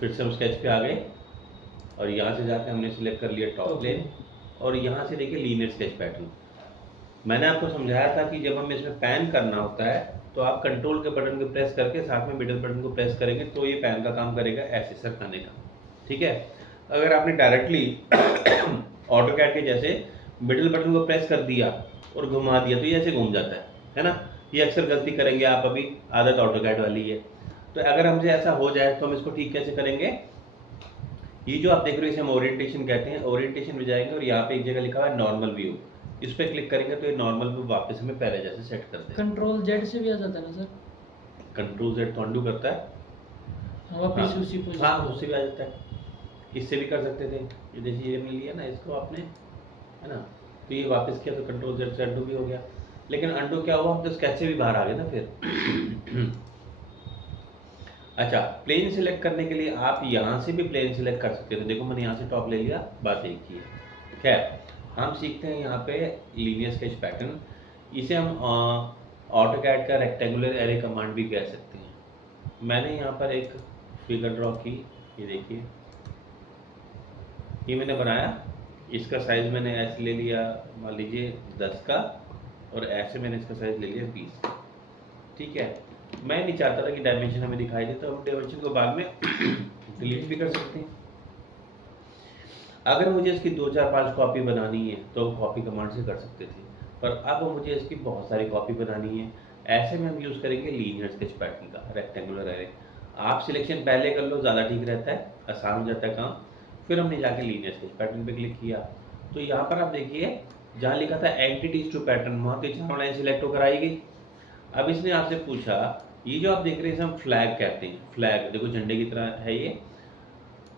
फिर से हम स्केच पे आ गए और यहाँ से जाके हमने सिलेक्ट कर लिया टॉप प्लेन और यहाँ से देखिए लीनियर स्केच पैटर्न। मैंने आपको समझाया था कि जब हमें इसमें पैन करना होता है तो आप कंट्रोल के बटन को प्रेस करके साथ में मिडिल बटन को प्रेस करेंगे तो ये पैन का काम करेगा ऐसे सरकाने का। ठीक है, अगर आपने डायरेक्टली ऑटो कैड के जैसे मिडिल बटन को प्रेस कर दिया और घुमा दिया तो ये ऐसे घूम जाता है ना। ये अक्सर गलती करेंगे आप, अभी आदत ऑटो कैड वाली है। तो अगर हमसे ऐसा हो जाए तो हम इसको ठीक कैसे करेंगे? ये जो आप देख रहे हो इसे हम ओरिएंटेशन कहते हैं। ओरिएंटेशन में जाएंगे और यहाँ पे एक जगह लिखा हुआ है नॉर्मल व्यू, इस पर क्लिक करेंगे तो ये नॉर्मल व्यू वापस हमें पहले जैसे सेट कर देगा। कंट्रोल जेड से भी आ जाता है ना सर? कंट्रोल जेड तो अंडू करता है, वापस उसी पोजीशन। हाँ उससे भी आ जाता है। इससे भी कर सकते थे, ये जैसे ये लिया ना इसको आपने, है ना, तो ये वापस किया तो कंट्रोल जेड से अंडू भी हो गया। लेकिन अंडू क्या हुआ, हम तो स्केच से भी बाहर आ गए ना फिर। अच्छा, प्लेन सिलेक्ट करने के लिए आप यहाँ से भी प्लेन सिलेक्ट कर सकते थे। देखो मैंने यहाँ से टॉप ले लिया, बात एक ही है। खैर हम सीखते हैं यहाँ पे लीनियर स्केच पैटर्न। इसे हम ऑटो कैड का रेक्टेंगुलर एरे कमांड भी कह सकते हैं। मैंने यहाँ पर एक फिगर ड्रॉ की, ये देखिए ये मैंने बनाया। इसका साइज़ मैंने ऐसे ले लिया, मान लीजिए 10 का, और ऐसे मैंने इसका साइज़ ले लिया 20 का। ठीक है, मैं नहीं चाहता था कि डायमेंशन हमें दिखाई दे, तो हम डायमेंशन को बाद में डिलीट भी कर सकते हैं। अगर मुझे इसकी 2 4 5 कॉपी बनानी है तो हम कॉपी कमांड से कर सकते थे, पर अब मुझे इसकी बहुत सारी कॉपी बनानी है। ऐसे में हम यूज़ करेंगे लीनियर स्केच पैटर्न का रेक्टेंगुलर एरे। आप सिलेक्शन पहले कर लो, ज़्यादा ठीक रहता है, आसान हो जाता है काम। फिर हमने जाके लीनियर स्केच पैटर्न पे क्लिक किया तो यहाँ पर आप देखिए जहाँ लिखा था एंटिटीज टू पैटर्न, वहाँ पे 4 लाइन सिलेक्ट होकर आई गई। अब इसने आपसे पूछा, ये जो आप देख रहे हैं इसे हम फ्लैग कहते हैं। फ्लैग देखो झंडे की तरह है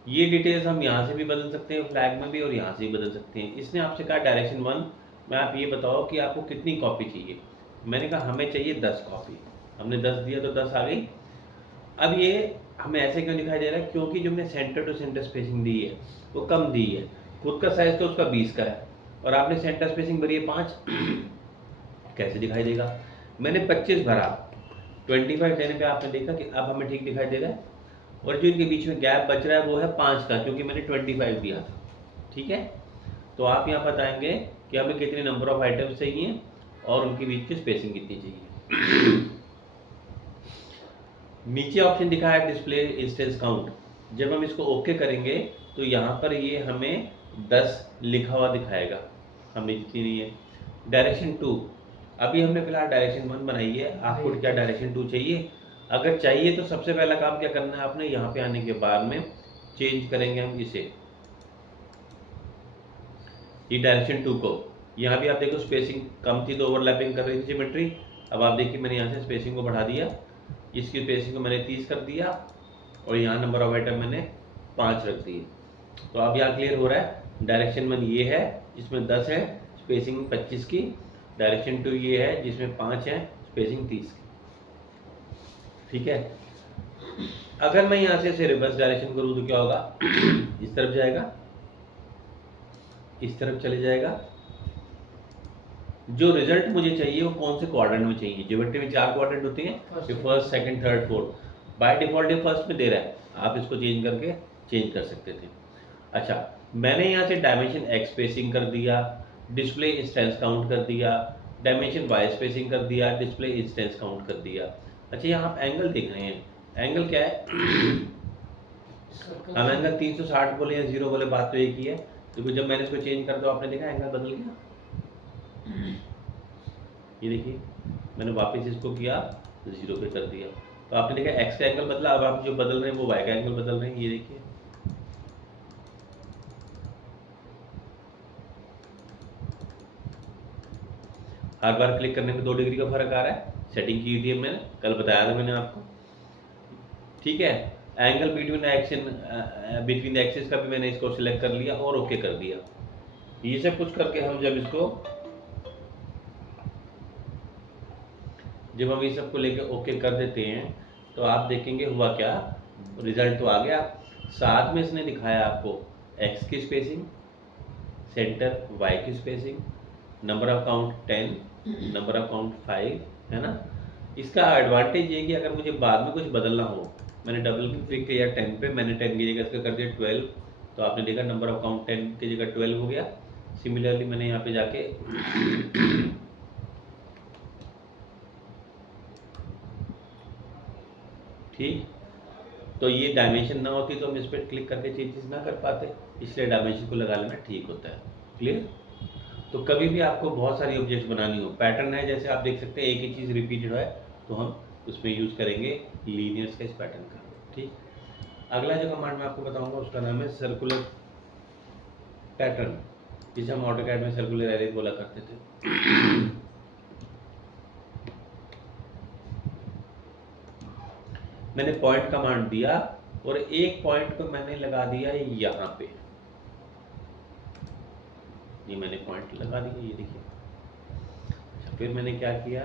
ये डिटेल्स हम यहाँ से भी बदल सकते हैं, फ्लैग में भी, और यहाँ से भी बदल सकते हैं। इसने आपसे कहा डायरेक्शन 1 में आप ये बताओ कि आपको कितनी कॉपी चाहिए। मैंने कहा हमें चाहिए 10 कॉपी। हमने 10 दिया तो 10 आ गई। अब ये हमें ऐसे क्यों दिखाई दे रहा है? क्योंकि जो हमने सेंटर टू सेंटर स्पेसिंग दी है वो कम दी है। खुद का साइज तो उसका 20 का है और आपने सेंटर स्पेसिंग भरी है 5। कैसे दिखाई देगा? मैंने 25 भरा, 25 देने पे आपने देखा कि अब हमें ठीक दिखाई दे रहा है। और जो इनके बीच में गैप बच रहा है वो है 5 का, क्योंकि मैंने 25 दिया था। ठीक है, तो आप यहाँ बताएंगे कि हमें कितने नंबर ऑफ आइटम्स चाहिए और उनके बीच की स्पेसिंग कितनी चाहिए। नीचे ऑप्शन दिखा है डिस्प्ले इंस्टेंस काउंट। जब हम इसको ओके करेंगे तो यहाँ पर ये हमें 10 लिखा हुआ दिखाएगा, हमने जितनी नहीं है। डायरेक्शन 2, अभी हमने फिलहाल डायरेक्शन 1 बनाई है। आपको क्या डायरेक्शन 2 चाहिए? अगर चाहिए तो सबसे पहला काम क्या करना है आपने, यहाँ पे आने के बाद में चेंज करेंगे हम इसे, ये डायरेक्शन 2 को। यहाँ भी आप देखो स्पेसिंग कम थी तो ओवरलैपिंग कर रही थी ज्योमेट्री। अब आप देखिए मैंने यहाँ से स्पेसिंग को बढ़ा दिया, इसकी स्पेसिंग को मैंने 30 कर दिया और यहाँ नंबर ऑफ आइटम मैंने 5 रख दिए। तो अब यहाँ क्लियर हो रहा है। डायरेक्शन 1 ये है जिसमें 10 है, स्पेसिंग 25 की। डायरेक्शन 2 ये है जिसमें 5 है, स्पेसिंग 30 की। ठीक है, अगर मैं यहाँ से रिवर्स डायरेक्शन करूँ तो क्या होगा? इस तरफ जाएगा, इस तरफ चले जाएगा। जो रिजल्ट मुझे चाहिए वो कौन से क्वाड्रेंट में चाहिए? ज्योमेट्री में 4 क्वाड्रेंट होते हैं, first, second, third, fourth. By default ये फर्स्ट में दे रहा है, आप इसको चेंज करके चेंज कर सकते थे। अच्छा, मैंने यहाँ से डायमेंशन एक्स स्पेसिंग कर दिया, डिस्प्ले इंस्टेंस काउंट कर दिया, डायमेंशन वाई स्पेसिंग कर दिया, डिस्प्ले इंस्टेंस काउंट कर दिया। अच्छा, यहाँ आप एंगल देख रहे हैं, एंगल क्या है? हम एंगल 360 बोले या 0 बोले, बात तो एक ही है। तो जब मैंने इसको चेंज कर दिया आपने देखा एंगल बदल गया। ये देखिए मैंने वापस इसको किया 0 पे कर दिया तो आपने देखा एक्स का एंगल बदला। अब आप जो बदल रहे हैं वो वाई का एंगल बदल रहे हैं। ये देखिए हर बार क्लिक करने में 2 डिग्री का फर्क आ रहा है। सेटिंग की थी मैंने, कल बताया था मैंने आपको। ठीक है, एंगल बिटवीन द एक्सिस का भी मैंने इसको सिलेक्ट कर लिया और ओके कर दिया। ये सब कुछ करके हम जब हम ये सबको लेके ओके कर देते हैं तो आप देखेंगे हुआ क्या, रिजल्ट तो आ गया। साथ में इसने दिखाया आपको एक्स की स्पेसिंग, सेंटर वाई की spacing, number of count 10, number of count 5, है ना। इसका एडवांटेज ये कि अगर मुझे बाद में कुछ बदलना हो, मैंने डबल क्लिक किया 10 पे, मैंने 10 की जगह इसका कर दिया 12, तो आपने देखा नंबर ऑफ काउंट 10 की जगह 12 हो गया। सिमिलरली मैंने यहाँ पे जाके ठीक, तो ये डायमेंशन ना होती तो हम इस पर क्लिक करके चीज़ ना कर पाते, इसलिए डायमेंशन को लगा लेना ठीक होता है। क्लियर? तो कभी भी आपको बहुत सारी ऑब्जेक्ट्स बनानी हो, पैटर्न है जैसे आप देख सकते हैं एक ही चीज़ रिपीटेड है, तो हम उसमें यूज़ करेंगे लीनियर स्केच पैटर्न का। ठीक, अगला जो कमांड मैं आपको बताऊंगा उसका नाम है सर्कुलर पैटर्न, जिसे हम ऑटोकैड में सर्कुलर एरे बोला करते थे। मैंने पॉइंट कमांड दिया और एक पॉइंट को मैंने लगा दिया यहाँ पे, ये मैंने पॉइंट लगा दिया, ये देखिए। अच्छा, फिर मैंने क्या किया,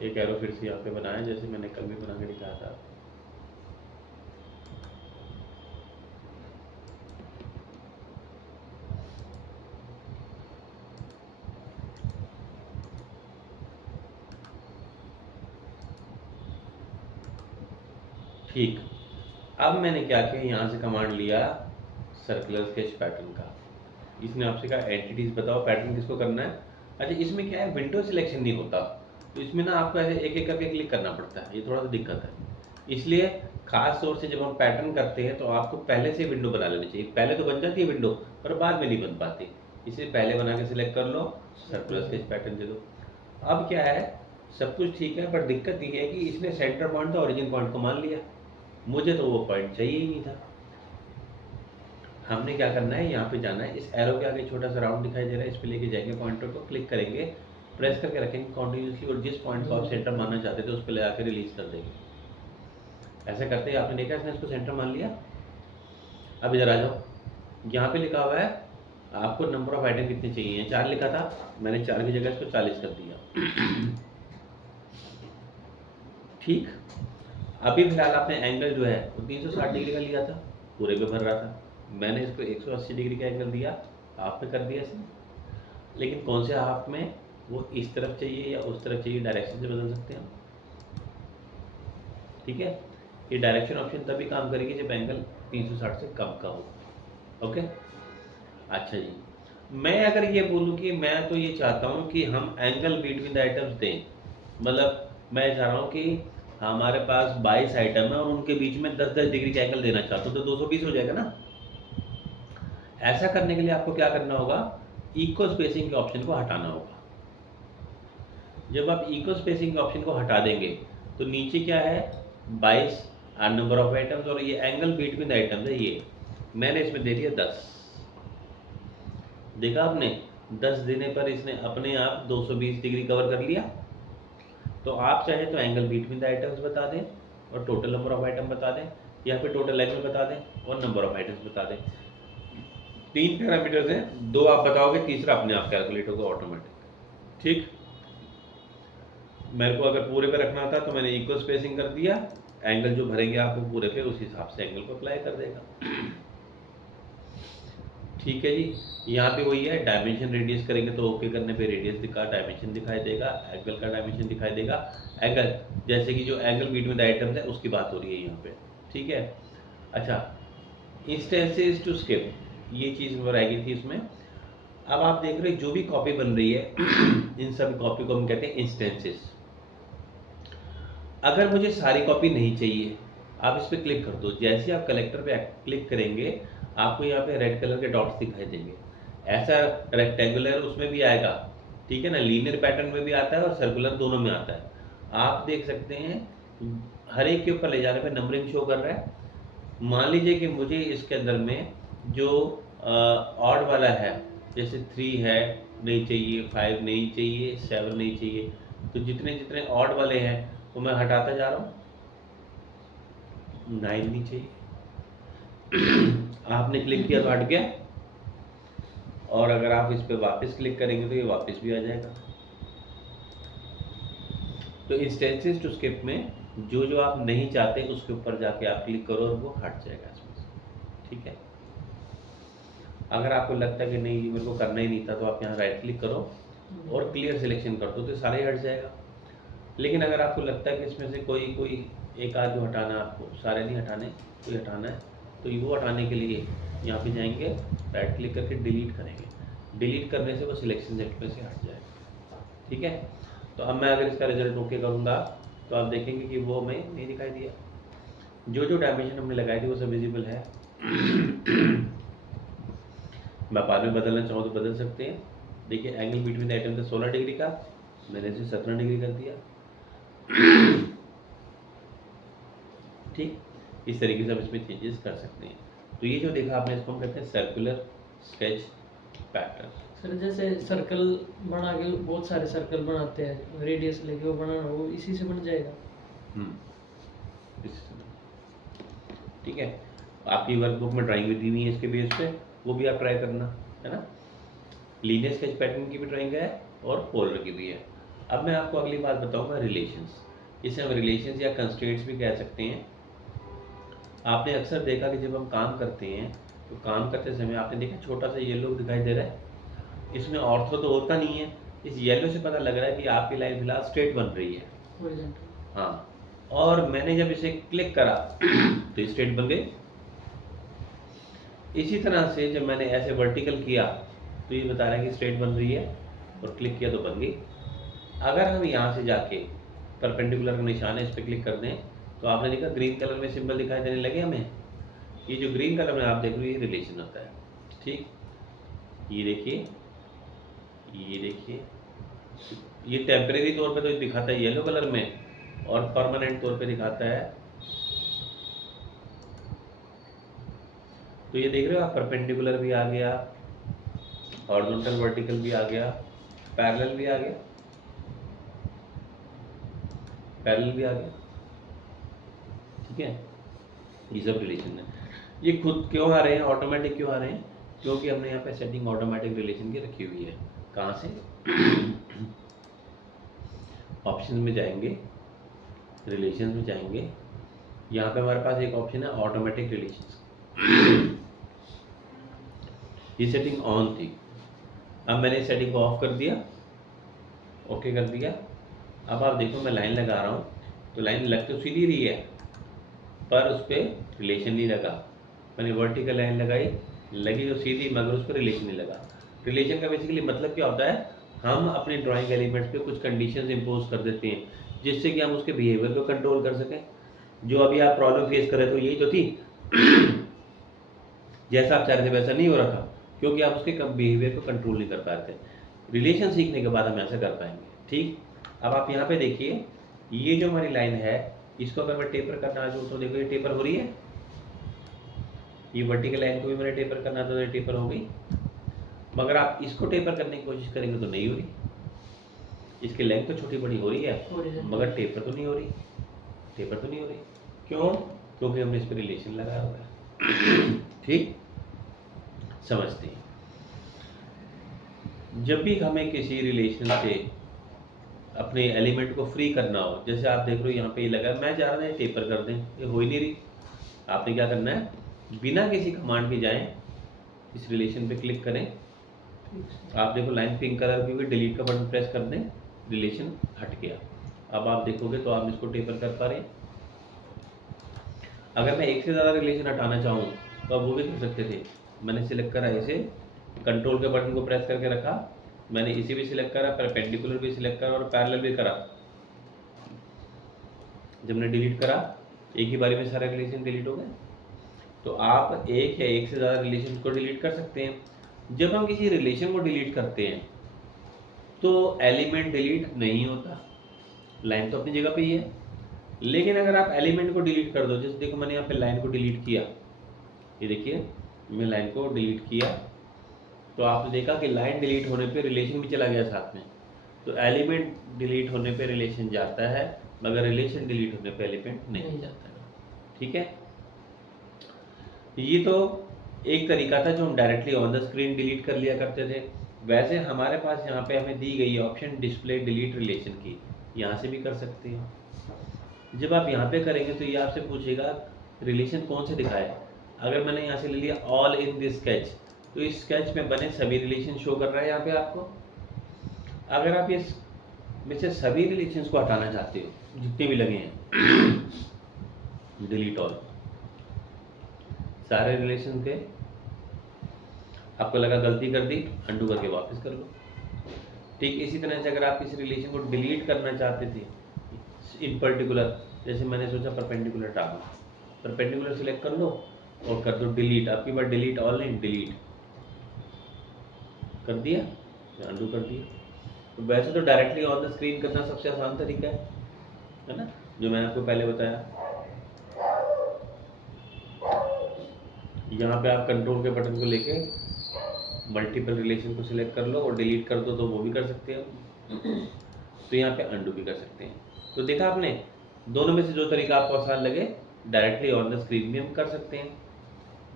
एक एरो फिर से यहाँ पे बनाया जैसे मैंने कल भी बना के दिखाया था। ठीक, अब मैंने क्या किया, यहाँ से कमांड लिया सर्कुलर स्केच पैटर्न का। इसने आपसे कहा एंटिटीज बताओ पैटर्न किसको करना है। अच्छा, इसमें क्या है, विंडो सिलेक्शन नहीं होता, तो इसमें ना आपको ऐसे एक एक करके क्लिक करना पड़ता है, ये थोड़ा सा दिक्कत है। इसलिए खास तौर से जब हम पैटर्न करते हैं तो आपको पहले से विंडो बना लेनी चाहिए। पहले तो बन जाती है विंडो पर बाद में नहीं बन पाती, इसलिए पहले बना के सिलेक्ट कर लो, सर्कुलर स्केच पैटर्न दे दो। अब क्या है, सब कुछ ठीक है, पर दिक्कत ये है कि इसने सेंटर पॉइंट था ओरिजिन पॉइंट को मान लिया, मुझे तो वो पॉइंट चाहिए ही नहीं था। हमने क्या करना है, यहाँ पे जाना है, इस एरो के आगे छोटा सा राउंड दिखाई दे रहा है, इस पे लेके जाएंगे, पॉइंटर को क्लिक करेंगे, प्रेस करके रखेंगे कॉन्टिन्यूसली, और जिस पॉइंट को आप सेंटर मानना चाहते थे उस पर ले आकर रिलीज कर देंगे। ऐसा करते ही आपने देखा इसने इसको सेंटर मान लिया। अब इधर आ जाओ, यहाँ पे लिखा हुआ है आपको नंबर ऑफ आइटम कितने चाहिए, 4 लिखा था, मैंने 4 की जगह इसको 40 कर दिया। ठीक, अभी फिलहाल आपने एंगल जो है वो 360 डिग्री का लिया था, पूरे पे भर रहा था, मैंने इसको 180 डिग्री का एंगल दिया, हाफ में कर दिया इसने। लेकिन कौन से हाफ में, वो इस तरफ चाहिए या उस तरफ चाहिए, डायरेक्शन से बदल सकते हैं हम। ठीक है, ये डायरेक्शन ऑप्शन तभी काम करेगी जब एंगल 360 से कम का हो। ओके, अच्छा जी, मैं अगर ये बोलूँ कि मैं तो ये चाहता हूँ कि हम एंगल बिटवीन द आइटम्स दें, मतलब मैं चाह रहा हूँ कि हमारे पास 22 आइटम है और उनके बीच में 10-10 डिग्री का एंगल देना चाहता हूँ, तो 220 हो जाएगा ना। ऐसा करने के लिए आपको क्या करना होगा, इक्वल स्पेसिंग के ऑप्शन को हटाना होगा। जब आप इक्वल स्पेसिंग के ऑप्शन को हटा देंगे तो नीचे क्या है, 22 नंबर ऑफ आइटम्स, और ये एंगल बिटवीन द आइटम्स है, ये मैंने इसमें दे दिया 10। देखा आपने, 10 देने पर इसने अपने आप 220 डिग्री कवर कर लिया। तो आप चाहे तो एंगल बिटवीन द आइटम्स बता दें और टोटल नंबर ऑफ आइटम बता दें, या फिर टोटल एंगल बता दें और नंबर ऑफ आइटम्स बता दें। 3 पैरामीटर्स हैं, 2 आप बताओगे, तीसरा अपने आप कैलकुलेट होगा ऑटोमेटिक। ठीक, मेरे को अगर पूरे पे रखना था तो मैंने इक्वल स्पेसिंग कर दिया, एंगल जो भरेंगे आप वो पूरे पे, उस हिसाब से एंगल को अप्लाई कर देगा। ठीक है जी, यहाँ पे वही है, डायमेंशन रेडियस करेंगे तो ओके करने पे रेडियस का डायमेंशन दिखाई देगा, एंगल का डायमेंशन दिखाई देगा। एंगल जैसे कि जो एंगल बिटवीन द आइटम्स है उसकी बात हो रही है यहाँ पे। ठीक है, अच्छा, इंस्टेंसेस टू स्किप, ये चीज़ रहेगी थी इसमें। अब आप देख रहे हो जो भी कॉपी बन रही है इन सभी कॉपी को हम कहते हैं इंस्टेंसेस। अगर मुझे सारी कॉपी नहीं चाहिए, आप इस पर क्लिक कर दो, जैसे ही आप कलेक्टर पे क्लिक करेंगे आपको यहाँ पे रेड कलर के डॉट्स दिखाई देंगे, ऐसा रेक्टेंगुलर उसमें भी आएगा। ठीक है ना, लीनियर पैटर्न में भी आता है और सर्कुलर दोनों में आता है। आप देख सकते हैं हर एक के ऊपर ले जाने पे नंबरिंग शो कर रहा है। मान लीजिए कि मुझे इसके अंदर में जो ऑड वाला है, जैसे 3 है नहीं चाहिए, 5 नहीं चाहिए, 7 नहीं चाहिए, तो जितने जितने ऑड वाले हैं वो मैं हटाता जा रहा हूँ। 9 नहीं चाहिए, आपने क्लिक किया तो हट गया, और अगर आप इस पे वापस क्लिक करेंगे तो ये वापस भी आ जाएगा। तो इंस्टेंसेस टू स्किप में जो जो आप नहीं चाहते उसके ऊपर जाके आप क्लिक करो और वो हट जाएगा इसमें से। ठीक है, अगर आपको लगता है कि नहीं मेरे को करना ही नहीं था तो आप यहाँ राइट क्लिक करो और क्लियर सिलेक्शन कर दो तो सारे हट जाएगा। लेकिन अगर आपको लगता है कि इसमें से कोई कोई एक आध जो हटाना है, आपको सारे नहीं हटाने, कोई हटाना है, तो वो हटाने के लिए यहाँ पे जाएंगे, राइट क्लिक करके डिलीट करेंगे। डिलीट करने से वो सिलेक्शन सेट में से हट जाएगा। ठीक है, तो अब मैं अगर इसका रिजल्ट ओके करूँगा तो आप देखेंगे कि वो हमें नहीं दिखाई दिया। जो जो डायमेंशन हमने लगाई थी वो सब विजिबल है। मैं बाद में बदलना चाहूँ तो बदल सकते हैं। देखिए एंगल बिटवीन द आइटम था 16 डिग्री का, मैंने इसे 17 डिग्री कर दिया। ठीक, इस तरीके से आप इसमें चेंजेस कर सकते हैं। तो ये जो देखा आपने, इसको हम कहते हैं सर्कुलर स्केच पैटर्न। सर जैसे सर्कल बना के बहुत सारे सर्कल बनाते हैं, रेडियस लेके वो बनाना, वो इसी से बन जाएगा। ठीक है, आपकी वर्कबुक में ड्राइंग भी दी हुई है इसके बेस पे, वो भी आप ट्राई करना, है ना। लीनियर स्केच पैटर्न की भी ड्राइंग है और पोलर की भी है। अब मैं आपको अगली बात बताऊंगा रिलेशंस। इसे हम रिलेशंस या कंस्ट्रेंट्स भी कह सकते हैं। आपने अक्सर देखा कि जब हम काम करते हैं तो काम करते समय आपने देखा छोटा सा येलो दिखाई दे रहा है, इसमें ऑर्थो तो होता नहीं है। इस येलो से पता लग रहा है कि आपकी लाइन फिलहाल स्ट्रेट बन रही है। हॉरिजॉन्टल। हाँ, और मैंने जब इसे क्लिक करा तो स्ट्रेट बन गई। इसी तरह से जब मैंने ऐसे वर्टिकल किया तो ये बता रहा है कि स्ट्रेट बन रही है, और क्लिक किया तो बन गई। अगर हम यहाँ से जाके परपेंडिकुलर का निशान है, इस पर क्लिक कर दें तो आपने देखा ग्रीन कलर में सिंबल दिखाई देने लगे हमें। ये जो ग्रीन कलर में आप देख रहे हो ये रिलेशन होता है। ठीक, ये देखिए, ये देखिए, ये टेम्परेरी तौर पे तो दिखाता है येलो कलर में, और परमानेंट तौर पे दिखाता है। तो ये देख रहे हो आप, परपेंडिकुलर भी आ गया, हॉरिजॉन्टल वर्टिकल भी आ गया, पैरेलल भी आ गया, पैरेलल भी आ गया। ठीक है, ये सब रिलेशन है। ये खुद क्यों आ रहे हैं, ऑटोमेटिक क्यों आ रहे हैं? क्योंकि हमने यहाँ पे सेटिंग ऑटोमेटिक रिलेशन की रखी हुई है। कहाँ से? ऑप्शन में जाएंगे, रिलेशन में जाएंगे, यहाँ पे हमारे पास एक ऑप्शन है ऑटोमेटिक रिलेशन। ये सेटिंग ऑन थी, अब मैंने सेटिंग को ऑफ कर दिया, ओके कर दिया। अब आप देखो मैं लाइन लगा रहा हूँ तो लाइन लग तो सीधी रही है पर उस पर रिलेशन नहीं लगा। मैंने वर्टिकल लाइन लगाई, लगी तो सीधी, मगर उस पर रिलेशन नहीं लगा। रिलेशन का बेसिकली मतलब क्या होता है, हम अपने ड्राइंग एलिमेंट्स पे कुछ कंडीशंस इम्पोज कर देते हैं जिससे कि हम उसके बिहेवियर को कंट्रोल कर सकें। जो अभी आप प्रॉब्लम फेस कर रहे थे यही तो थी। जैसा आप चाह रहे थे वैसा नहीं हो रहा था क्योंकि आप उसके बिहेवियर को कंट्रोल नहीं कर पा रहे थे। रिलेशन सीखने के बाद हम ऐसा कर पाएंगे। ठीक, अब आप यहाँ पे देखिए, ये जो हमारी लाइन है इसको अगर मैं टेपर करना चाहूँ तो देखो ये टेपर हो रही है। ये वर्टिकल लाइन को भी मैंने टेपर करना तो टेपर हो गई, मगर आप इसको टेपर करने की कोशिश करेंगे तो नहीं हो रही। इसकी लेंथ तो छोटी बड़ी हो रही है मगर टेपर तो नहीं हो रही, टेपर तो नहीं हो रही। क्यों? क्योंकि हमने इस पर रिलेशन लगाया हुआ है। ठीक, समझते हैं। जब भी हमें किसी रिलेशन से अपने एलिमेंट को फ्री करना हो, जैसे आप देख रहे हो यहाँ पे ये लगा, मैं चाह रहा था टेपर कर दें, ये हो ही नहीं रही। आपने क्या करना है, बिना किसी कमांड के जाएं, इस रिलेशन पे क्लिक करें। आप देखो लाइन पिंक कलर की हुई, डिलीट का बटन प्रेस कर दें, रिलेशन हट गया। अब आप देखोगे तो आप इसको टेपर कर पा रहे हैं। अगर मैं एक से ज़्यादा रिलेशन हटाना चाहूँ तो आप वो भी कर सकते थे। मैंने सिलेक्ट करा इसे, कंट्रोल के बटन को प्रेस करके रखा, मैंने इसी भी सिलेक्ट करा, परपेंडिकुलर भी सिलेक्ट करा और पैरेलल भी करा। जब मैंने डिलीट करा एक ही बारी में सारे रिलेशन डिलीट हो गए। तो आप एक या एक से ज़्यादा रिलेशन को डिलीट कर सकते हैं। जब हम किसी रिलेशन को डिलीट करते हैं तो एलिमेंट डिलीट नहीं होता, लाइन तो अपनी जगह पे ही है। लेकिन अगर आप एलिमेंट को डिलीट कर दो, जैसे देखो मैंने यहाँ पे लाइन को डिलीट किया, ये देखिए मैं लाइन को डिलीट किया तो आपने देखा कि लाइन डिलीट होने पे रिलेशन भी चला गया साथ में। तो एलिमेंट डिलीट होने पे रिलेशन जाता है मगर रिलेशन डिलीट होने पे एलिमेंट नहीं जाता है। ठीक है, ये तो एक तरीका था जो हम directly on the screen delete कर लिया करते थे। वैसे हमारे पास यहाँ पे हमें दी गई है ऑप्शन डिस्प्ले डिलीट रिलेशन की, यहाँ से भी कर सकते हैं। जब आप यहाँ पे करेंगे तो ये आपसे पूछेगा रिलेशन कौन से दिखाए। अगर मैंने यहाँ से ले लिया ऑल इन दिस स्केच, तो इस स्केच में बने सभी रिलेशन शो कर रहा है यहाँ पे आपको। अगर आप ये में से सभी रिलेशंस को हटाना चाहते हो जितने भी लगे हैं, डिलीट ऑल, सारे रिलेशन के आपको लगा गलती कर दी, अंडू करके वापस कर लो। ठीक इसी तरह से अगर आप किसी रिलेशन को डिलीट करना चाहते थे इन पर्टिकुलर, जैसे मैंने सोचा परपेंडिकुलर डालना, परपेंडिकुलर सिलेक्ट कर लो और कर दो डिलीट। आपकी बार डिलीट ऑल नहीं, डिलीट कर दिया, अंडू कर दिया। तो वैसे तो डायरेक्टली ऑन द स्क्रीन करना सबसे आसान तरीका है ना, जो मैंने आपको पहले बताया। यहाँ पे आप कंट्रोल के बटन को लेके मल्टीपल रिलेशन को सिलेक्ट कर लो और डिलीट कर दो, तो वो भी कर सकते हैं। तो यहाँ पे अंडू भी कर सकते हैं। तो देखा आपने, दोनों में से जो तरीका आपको आसान लगे डायरेक्टली ऑन द स्क्रीन भी हम कर सकते हैं,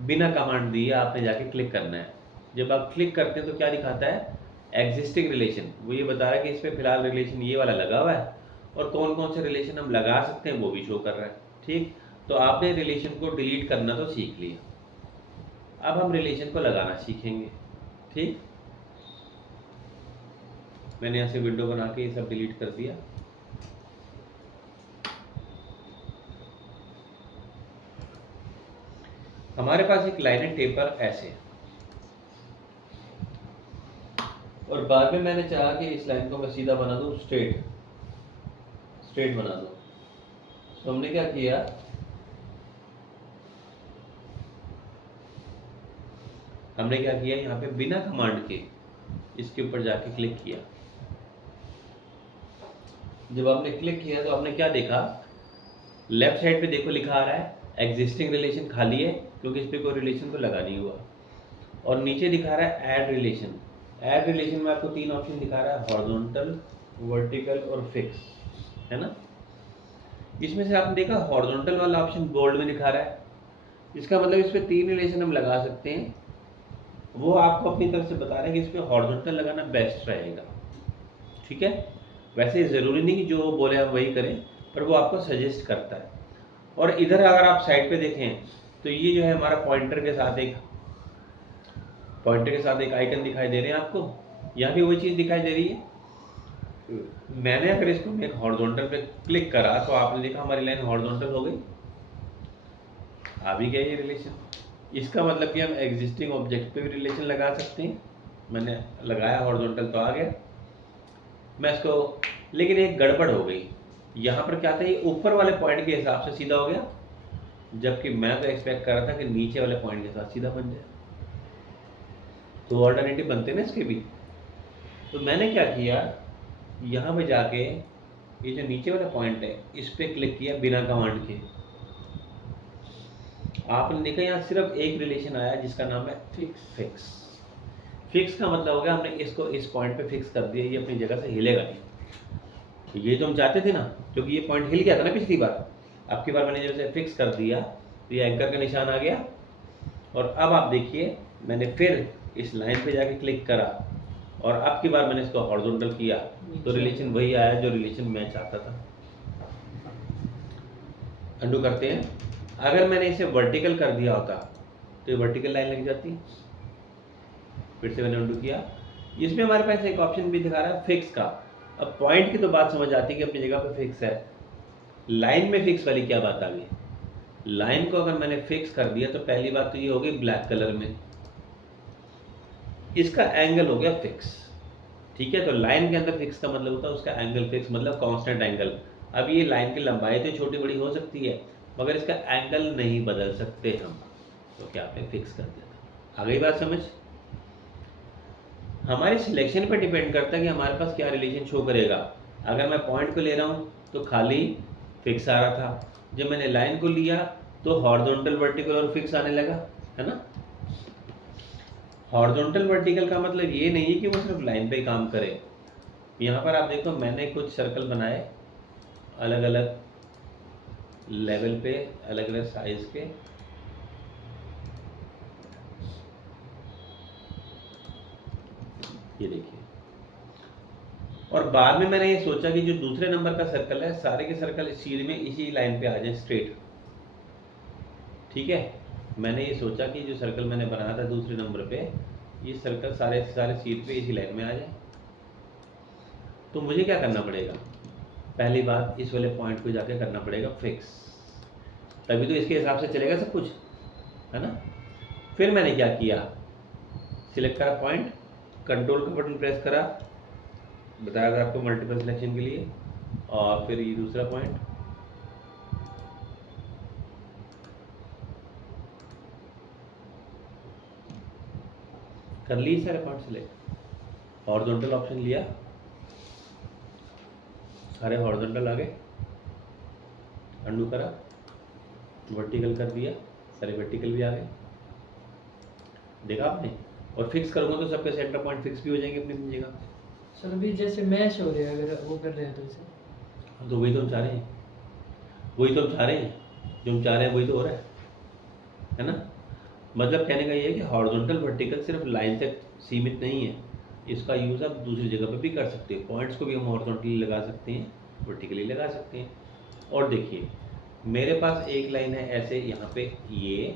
बिना कमांड दिए आपने जाके क्लिक करना है। जब आप क्लिक करते हैं तो क्या दिखाता है, एग्जिस्टिंग रिलेशन, वो ये बता रहा है कि इस पर फिलहाल रिलेशन ये वाला लगा हुआ है और कौन कौन से रिलेशन हम लगा सकते हैं वो भी शो कर रहा है। ठीक, तो आपने रिलेशन को डिलीट करना तो सीख लिया, अब हम रिलेशन को लगाना सीखेंगे। ठीक, मैंने यहाँ से विंडो बना के ये सब डिलीट कर दिया। हमारे पास एक लाइन है टेपर ऐसे, और बाद में मैंने चाहा कि इस लाइन को मैं सीधा बना दूं, स्ट्रेट बना दूं। तो हमने क्या किया, यहाँ पे बिना कमांड के इसके ऊपर जाके क्लिक किया। जब आपने क्लिक किया तो आपने क्या देखा, लेफ्ट साइड पे देखो लिखा आ रहा है एग्जिस्टिंग रिलेशन खाली है क्योंकि इस पे कोई रिलेशन तो लगा नहीं हुआ, और नीचे दिखा रहा है ऐड रिलेशन। ऐड रिलेशन में आपको 3 ऑप्शन दिखा रहा है, हॉरिजॉन्टल, वर्टिकल और फिक्स, है ना। इसमें से आपने देखा हॉरिजॉन्टल वाला ऑप्शन बोल्ड में दिखा रहा है, इसका मतलब इस पे 3 रिलेशन हम लगा सकते हैं। वो आपको अपनी तरफ से बता रहे हैं कि इस पे हॉरिजॉन्टल लगाना बेस्ट रहेगा। ठीक है, वैसे ज़रूरी नहीं कि जो वो बोले हम वही करें, पर वो आपको सजेस्ट करता है। और इधर अगर आप साइड पे देखें तो ये जो है हमारा पॉइंटर के साथ एक आइकन दिखाई दे रहे हैं आपको, यहाँ भी वही चीज़ दिखाई दे रही है। मैंने अगर इसको एक हॉरिजॉन्टल पे क्लिक करा तो आपने देखा हमारी लाइन हॉरिजॉन्टल हो गई, आ भी गया ये रिलेशन। इसका मतलब कि हम एग्जिस्टिंग ऑब्जेक्ट पे भी रिलेशन लगा सकते हैं। मैंने लगाया हॉरिजॉन्टल तो आ गया, मैं इसको, लेकिन एक गड़बड़ हो गई। यहाँ पर क्या था, ये ऊपर वाले पॉइंट के हिसाब से सीधा हो गया, जबकि मैं तो एक्सपेक्ट कर रहा था कि नीचे वाले पॉइंट के साथ सीधा बन जाए। तो ऑल्टरनेटिव बनते ना इसके भी। तो मैंने क्या किया, यहाँ पे जाके ये जो नीचे वाला पॉइंट है इस पर क्लिक किया बिना कमांड के। आपने देखा यहाँ सिर्फ एक रिलेशन आया जिसका नाम है फिक्स का मतलब हो गया हमने इसको इस पॉइंट पे फिक्स कर दिया, ये अपनी जगह से हिलेगा नहीं। तो ये तो हम चाहते थे ना, क्योंकि ये पॉइंट हिल गया था ना पिछली बार। आपकी बार मैंने जैसे फिक्स कर दिया तो ये एंकर का निशान आ गया। और अब आप देखिए मैंने फिर इस लाइन पे जाके क्लिक करा और अब की बार मैंने इसको हॉरिजॉन्टल किया तो रिलेशन वही आया जो रिलेशन मैं चाहता था। अंडू करते हैं, अगर मैंने इसे वर्टिकल कर दिया होता तो ये वर्टिकल लाइन लग जाती। फिर से मैंने अंडू किया। इसमें हमारे पास एक ऑप्शन भी दिखा रहा है फिक्स का। अब पॉइंट की तो बात समझ आती है कि अपनी जगह पे फिक्स है, लाइन में फिक्स वाली क्या बात आ गई। लाइन को अगर मैंने फिक्स कर दिया तो पहली बात तो ये हो गई ब्लैक कलर में, इसका एंगल हो गया फिक्स। ठीक है, तो लाइन के अंदर फिक्स का मतलब होता है उसका एंगल फिक्स, मतलब कांस्टेंट एंगल। अब ये लाइन की लंबाई तो छोटी बड़ी हो सकती है मगर इसका एंगल नहीं बदल सकते हम, तो क्या आपने फिक्स कर दिया था। आ गई बात समझ। हमारे सिलेक्शन पर डिपेंड करता है कि हमारे पास क्या रिलेशन शो करेगा। अगर मैं पॉइंट को ले रहा हूँ तो खाली फिक्स आ रहा था, जब मैंने लाइन को लिया तो हॉरिजॉन्टल, वर्टिकल और फिक्स आने लगा, है ना। हॉरिजॉन्टल वर्टिकल का मतलब ये नहीं है कि वो सिर्फ लाइन पे ही काम करे। यहाँ पर आप देखो मैंने कुछ सर्कल बनाए अलग अलग लेवल पे, अलग अलग साइज के। ये देखिए, और बाद में मैंने ये सोचा कि जो दूसरे नंबर का सर्कल है सारे के सर्कल सीधे में इसी लाइन पे आ जाए स्ट्रेट। ठीक है, मैंने ये सोचा कि जो सर्कल मैंने बनाया था दूसरे नंबर पे, ये सर्कल सारे सीध पे इसी लाइन में आ जाए। तो मुझे क्या करना पड़ेगा, पहली बात इस वाले पॉइंट को जाके करना पड़ेगा फिक्स, तभी तो इसके हिसाब से चलेगा सब कुछ, है ना। फिर मैंने क्या किया, सिलेक्ट करा पॉइंट, कंट्रोल का बटन प्रेस करा, बताया था आपको मल्टीपल सिलेक्शन के लिए, और फिर ये दूसरा पॉइंट, कर ली सारे पॉइंट सिलेक्ट, हॉरिजॉन्टल ऑप्शन लिया, सारे हॉरिजॉन्टल आ गए, अंडू करा, वर्टिकल कर दिया, सारे वर्टिकल भी आ गए, देखा आपने। और फिक्स करूँगा तो सबके सेंटर पॉइंट फिक्स भी हो जाएंगे अपनी अपनी जगह। सर अभी जैसे मैच हो रहा है, अगर वो कर रहे हैं तो इसे तो वही तो हम चाह रहे हैं, वही तो हम चाह रहे हैं, जो हम चाह रहे हैं वही तो हो रहा है ना। मतलब कहने का ये है कि हॉरिजॉन्टल वर्टिकल सिर्फ लाइन तक सीमित नहीं है, इसका यूज़ आप दूसरी जगह पर भी कर सकते हैं। पॉइंट्स को भी हम हॉरिजॉन्टली लगा सकते हैं, वर्टिकली लगा सकते हैं। और देखिए मेरे पास एक लाइन है ऐसे यहाँ पे ये,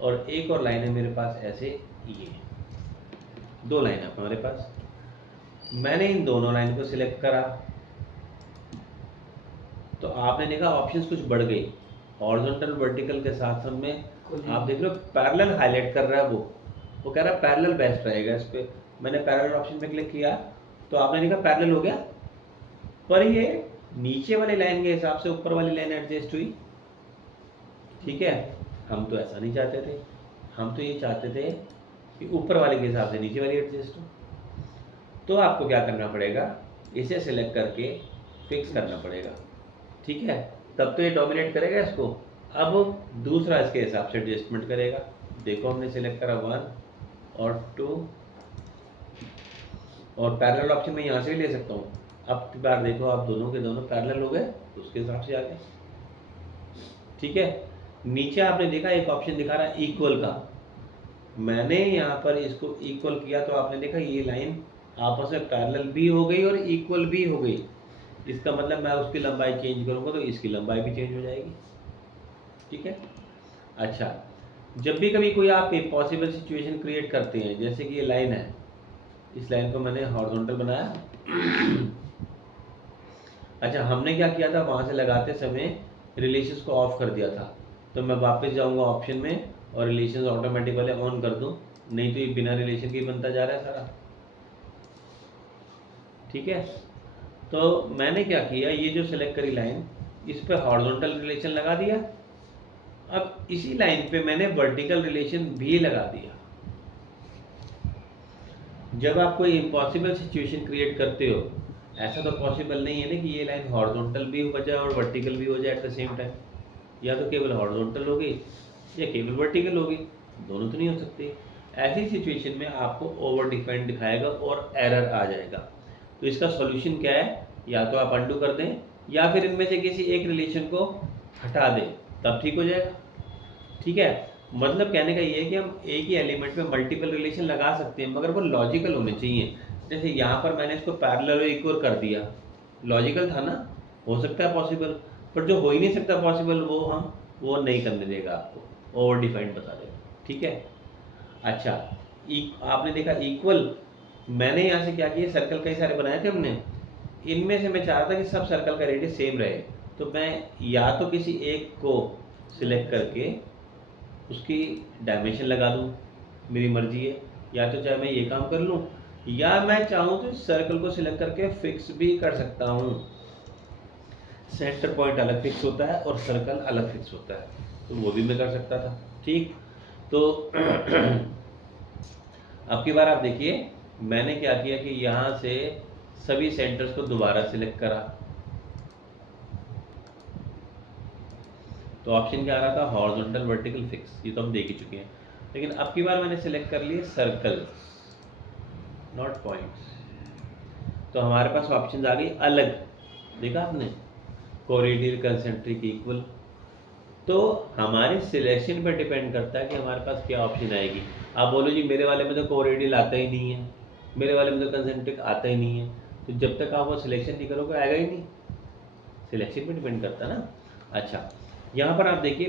और एक और लाइन है मेरे पास ऐसे ये, दो लाइन है हमारे पास। मैंने इन दोनों लाइन को सिलेक्ट करा तो आपने देखा ऑप्शंस कुछ बढ़ गई, हॉरिजॉन्टल वर्टिकल के साथ साथ में आप देख लो पैरेलल हाईलाइट कर रहा है, वो कह रहा है पैरेलल बेस्ट रहेगा। इस पर मैंने पैरेलल ऑप्शन पे क्लिक किया तो आपने देखा पैरेलल हो गया, पर ये नीचे वाली लाइन के हिसाब से ऊपर वाली लाइन एडजस्ट हुई। ठीक है, हम तो ऐसा नहीं चाहते थे, हम तो ये चाहते थे कि ऊपर वाले के हिसाब से नीचे वाली एडजस्ट हो। तो आपको क्या करना पड़ेगा, इसे सिलेक्ट करके फिक्स करना पड़ेगा। ठीक है, तब तो ये डोमिनेट करेगा इसको। अब दूसरा इसके हिसाब से एडजस्टमेंट करेगा। देखो हमने सिलेक्ट करा 1 और 2, और पैरेलल ऑप्शन मैं यहाँ से भी ले सकता हूँ। अब की बार देखो आप दोनों के दोनों पैरेलल हो गए तो उसके हिसाब से आ गए। ठीक है, नीचे आपने देखा एक ऑप्शन दिखा रहा है इक्वल का, मैंने यहाँ पर इसको इक्वल किया तो आपने देखा ये लाइन आपस में पैरेलल भी हो गई और इक्वल भी हो गई। इसका मतलब मैं उसकी लंबाई चेंज करूँगा तो इसकी लंबाई भी चेंज हो जाएगी। ठीक है, अच्छा, जब भी कभी कोई आप पॉसिबल सिचुएशन क्रिएट करते हैं, जैसे कि ये लाइन है, इस लाइन को मैंने हॉरिजॉन्टल बनाया। अच्छा, हमने क्या किया था, वहाँ से लगाते समय रिलेशंस को ऑफ कर दिया था, तो मैं वापस जाऊँगा ऑप्शन में और रिलेशंस ऑटोमेटिक वाले ऑन कर दूँ, नहीं तो ये बिना रिलेशन के ही बनता जा रहा है सारा। ठीक है, तो मैंने क्या किया, ये जो सिलेक्ट करी लाइन, इस पे हॉरिजॉन्टल रिलेशन लगा दिया। अब इसी लाइन पे मैंने वर्टिकल रिलेशन भी लगा दिया। जब आप कोई इम्पॉसिबल सिचुएशन क्रिएट करते हो, ऐसा तो पॉसिबल नहीं है ना कि ये लाइन हॉरिजॉन्टल भी हो जाए और वर्टिकल भी हो जाए एट द सेम टाइम। या तो केवल हॉरिजॉन्टल होगी या केवल वर्टिकल होगी, दोनों तो नहीं हो सकते। ऐसी सिचुएशन में आपको ओवर डिफाइंड दिखाएगा और एरर आ जाएगा। तो इसका सॉल्यूशन क्या है, या तो आप अंडू कर दें या फिर इनमें से किसी एक रिलेशन को हटा दें, तब ठीक हो जाएगा। ठीक है, मतलब कहने का ये है कि हम एक ही एलिमेंट में मल्टीपल रिलेशन लगा सकते हैं, मगर वो लॉजिकल होने चाहिए। जैसे यहाँ पर मैंने इसको पैरेलल और इक्वल कर दिया, लॉजिकल था ना, हो सकता है पॉसिबल, पर जो हो ही नहीं सकता पॉसिबल वो नहीं करने देगा आपको, ओवर डिफाइंड बता देगा। ठीक है, अच्छा, आपने देखा इक्वल, मैंने यहाँ से क्या किया, सर्कल कई सारे बनाए थे हमने, इनमें से मैं चाह रहा था कि सब सर्कल का रेडियस सेम रहे, तो मैं या तो किसी एक को सिलेक्ट करके उसकी डायमेंशन लगा दूँ, मेरी मर्जी है, या तो चाहे मैं ये काम कर लूँ, या मैं चाहूँ तो सर्कल को सिलेक्ट करके फिक्स भी कर सकता हूँ। सेंटर पॉइंट अलग फिक्स होता है और सर्कल अलग फिक्स होता है, तो वो भी मैं कर सकता था। ठीक, तो अब की बार आप देखिए मैंने क्या किया कि यहाँ से सभी सेंटर्स को दोबारा सिलेक्ट करा, तो ऑप्शन क्या आ रहा था, हॉरिजॉन्टल वर्टिकल फिक्स, ये तो हम देख ही चुके हैं। लेकिन अब की बार मैंने सिलेक्ट कर लिए सर्कल नॉट पॉइंट्स, तो हमारे पास ऑप्शन आ गई अलग, देखा आपने, कोरिडियल, कंसेंट्रिक, इक्वल। तो हमारे सिलेक्शन पर डिपेंड करता है कि हमारे पास क्या ऑप्शन आएगी। आप बोलो जी मेरे वाले में तो कोरिडियल आता ही नहीं है, मेरे वाले में तो कंसेंट्रिक आता ही नहीं है, तो जब तक आप वो सिलेक्शन नहीं करोगे आएगा ही नहीं, सिलेक्शन पे डिपेंड करता है ना। अच्छा, यहाँ पर आप देखिए,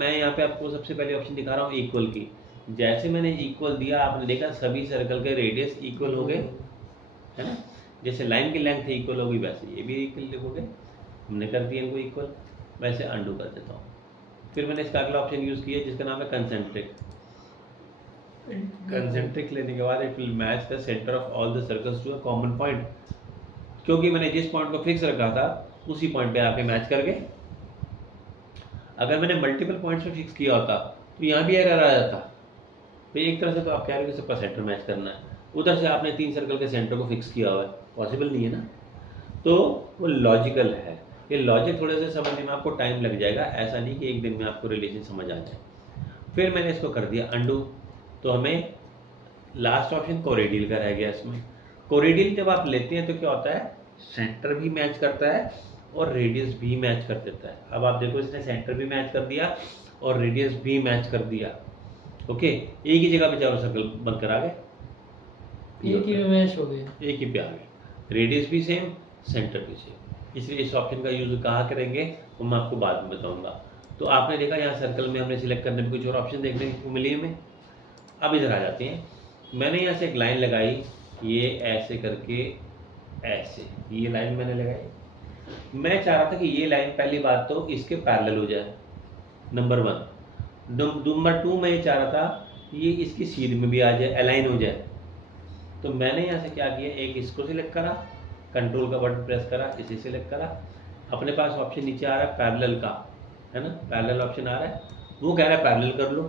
मैं यहाँ पे आपको सबसे पहले ऑप्शन दिखा रहा हूँ इक्वल की। जैसे मैंने इक्वल दिया, आपने देखा सभी सर्कल के रेडियस इक्वल हो गए, है ना। जैसे लाइन की लेंथ इक्वल होगी वैसे ये भी इक्वल लिखोगे, हमने कर दिया इनको इक्वल, वैसे अंडू कर देता हूँ। फिर मैंने इसका अगला ऑप्शन यूज़ किया जिसका नाम है कंसेंट्रिक। कंसेंट्रिक लेने के बाद it will match the centre of all the circles to a common point, क्योंकि मैंने जिस पॉइंट को फिक्स रखा था उसी पॉइंट पे आके मैच कर गए। अगर मैंने मल्टीपल पॉइंट्स पे फिक्स किया होता तो यहाँ भी एरर आ जाता। तो एक तरह से तो आप कह रहे हो कि सबका सेंटर मैच करना है, उधर से आपने 3 सर्कल के सेंटर को फिक्स किया हुआ है, पॉसिबल नहीं है ना। तो वो लॉजिकल है, ये लॉजिक थोड़े से समझने में आपको टाइम लग जाएगा, ऐसा नहीं कि एक दिन में आपको रिलेशन समझ आ जाए। फिर मैंने इसको कर दिया अंडू, तो हमें लास्ट ऑप्शन कोरेडियल का रह गया। इसमें कोरेडियल जब आप लेते हैं तो क्या होता है, सेंटर भी मैच करता है और रेडियस भी मैच कर देता है। अब आप देखो इसने सेंटर भी मैच कर दिया और रेडियस भी मैच कर दिया। ओके, एक ही जगह पे चारों सर्कल बनकर आ गए, एक ही में मैच हो गया, एक ही पे आ गए, रेडियस भी सेम सेंटर भी सेम। इसलिए इस ऑप्शन का यूज़ कहाँ करेंगे वो मैं आपको बाद में बताऊंगा। तो आपने देखा यहाँ सर्कल में हमने सिलेक्ट करने में कुछ और ऑप्शन देखने को मिली हमें। अब इधर आ जाते हैं, मैंने यहाँ से एक लाइन लगाई, ये ऐसे करके ऐसे, ये लाइन मैंने लगाई। मैं चाह रहा था कि ये लाइन पहली बात तो इसके पैरेलल हो जाए, नंबर 1। नंबर 2 मैं ये चाह रहा था कि ये इसकी सीध में भी आ जाए, अलाइन हो जाए। तो मैंने यहाँ से क्या किया, एक इसको सिलेक्ट करा, कंट्रोल का बटन प्रेस करा, इसे सिलेक्ट करा, अपने पास ऑप्शन नीचे आ रहा है पैरेलल का, है ना, पैरेलल ऑप्शन आ रहा है, वो कह रहा है पैरेलल कर लो।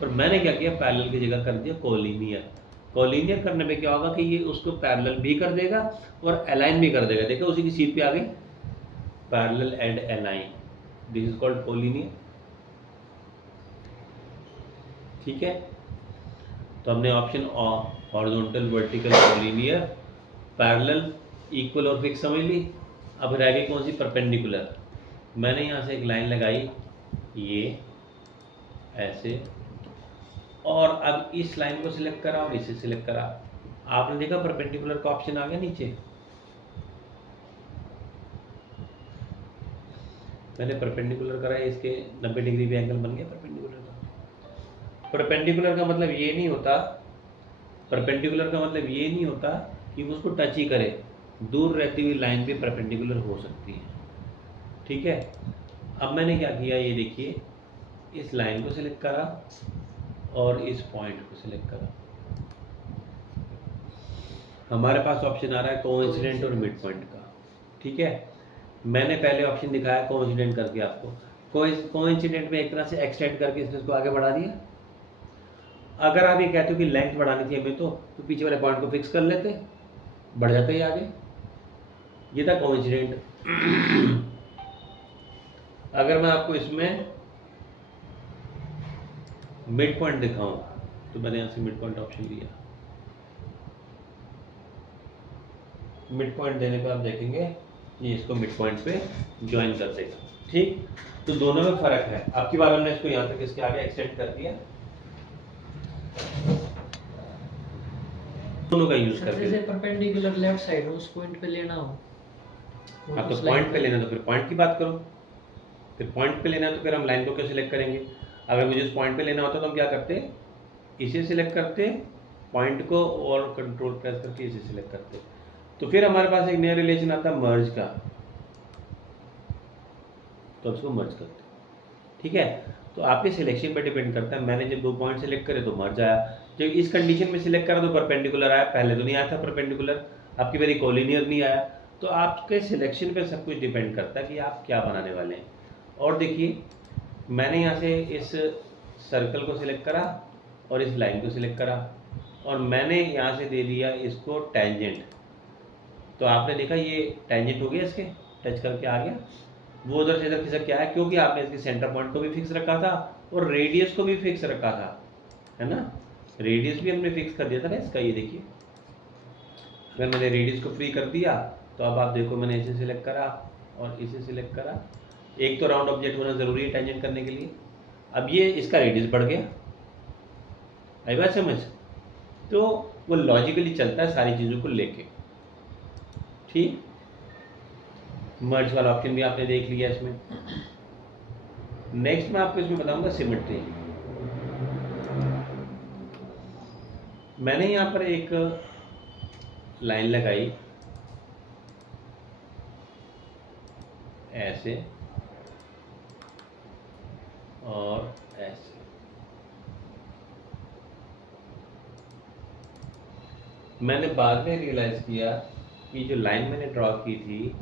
पर मैंने क्या किया, पैरेलल की जगह कर दिया कोलिनियर। कोलिनियर करने पे क्या होगा कि ये उसको पैरेलल भी कर देगा और अलाइन भी कर देगा। देखो उसी की सीट पे आ गई, parallel and align, this is called collinear. ठीक है, तो हमने option horizontal, vertical, collinear, parallel, equal और फिक्स समझ ली। अब रह गई कौन सी, परपेंडिकुलर। मैंने यहाँ से एक लाइन लगाई, ये ऐसे, और अब इस लाइन को सिलेक्ट करा और इसे सिलेक्ट करा। आपने देखा परपेंडिकुलर का ऑप्शन आ गया नीचे, मैंने परपेंडिकुलर करा, इसके 90 डिग्री भी एंगल बन गया परपेंडिकुलर का। परपेंडिकुलर का मतलब ये नहीं होता, परपेंडिकुलर का मतलब ये नहीं होता कि वो उसको टच ही करे, दूर रहती हुई लाइन भी परपेंडिकुलर हो सकती है। ठीक है, अब मैंने क्या किया, ये देखिए, इस लाइन को सिलेक्ट करा और इस पॉइंट को सिलेक्ट करा। हमारे पास ऑप्शन आ रहा है कोइंसिडेंट और मिड पॉइंट का। ठीक है, मैंने पहले ऑप्शन दिखाया कोइंसिडेंट करके आपको, कोइंसिडेंट में एक तरह से एक्सटेंड करके इसको आगे बढ़ा दिया। अगर आप ये कहते हो कि लेंथ बढ़ानी थी हमें तो पीछे वाले पॉइंट को फिक्स कर लेते, बढ़ जाते ही आगे। ये था कोइंसिडेंट। अगर मैं आपको इसमें मिड पॉइंट दिखाऊं तो मैंने यहाँ से मिड पॉइंट ऑप्शन लिया। मिड पॉइंट देने पे आप देखेंगे ये इसको मिड पॉइंट पे ज्वाइन कर देगा। ठीक, तो दोनों में फर्क है। अब की बार हमने इसको यहाँ तक इसके आगे एक्सटेंड कर दिया, दोनों का यूज करके। जैसे परपेंडिकुलर लेफ्ट साइड उस पॉइंट पे लेना हो, हाँ, तो पॉइंट पे लेना तो फिर पॉइंट की बात करो, फिर पॉइंट पे लेना है तो फिर हम लाइन को क्यों सिलेक्ट करेंगे। अगर मुझे उस पॉइंट पे लेना होता तो हम क्या करते, इसे सिलेक्ट करते पॉइंट को और कंट्रोल प्रेस करके इसे सिलेक्ट करते, तो फिर हमारे पास एक नया रिलेशन आता है मर्ज का, तो उसको मर्ज करते। ठीक है, तो आपके सिलेक्शन पे डिपेंड करता है। मैंने जब 2 पॉइंट सिलेक्ट करे तो मर्ज आया, जब इस कंडीशन में सिलेक्ट करा तो परपेंडिकुलर आया, पहले तो नहीं आया था परपेंडिकुलर, आपकी बारी कोलिनियर नहीं आया। तो आपके सिलेक्शन पे सब कुछ डिपेंड करता है कि आप क्या बनाने वाले हैं। और देखिए, मैंने यहाँ से इस सर्कल को सिलेक्ट करा और इस लाइन को सिलेक्ट करा और मैंने यहाँ से दे दिया इसको टेंजेंट, तो आपने देखा ये टेंजेंट हो गया, इसके टच करके आ गया। वो उधर से इधर खिसक के आया क्योंकि आपने इसके सेंटर पॉइंट को भी फिक्स रखा था और रेडियस को भी फिक्स रखा था, है ना, रेडियस भी हमने फिक्स कर दिया था ना इसका। ये देखिए, अगर मैंने रेडियस को फ्री कर दिया तो अब आप देखो, मैंने इसे सिलेक्ट करा और इसे सिलेक्ट करा। एक तो राउंड ऑब्जेक्ट होना ज़रूरी है टेंजेंट करने के लिए। अब ये इसका रेडियस बढ़ गया, आई बात समझ। तो वो लॉजिकली चलता है सारी चीज़ों को लेके। ठीक, मर्ज वाला ऑप्शन भी आपने देख लिया इसमें। नेक्स्ट मैं आपको इसमें बताऊंगा सिमेट्री। मैंने यहाँ पर एक लाइन लगाई ऐसे और ऐसे। मैंने बाद में रियलाइज़ किया कि जो लाइन मैंने ड्रॉ की थी,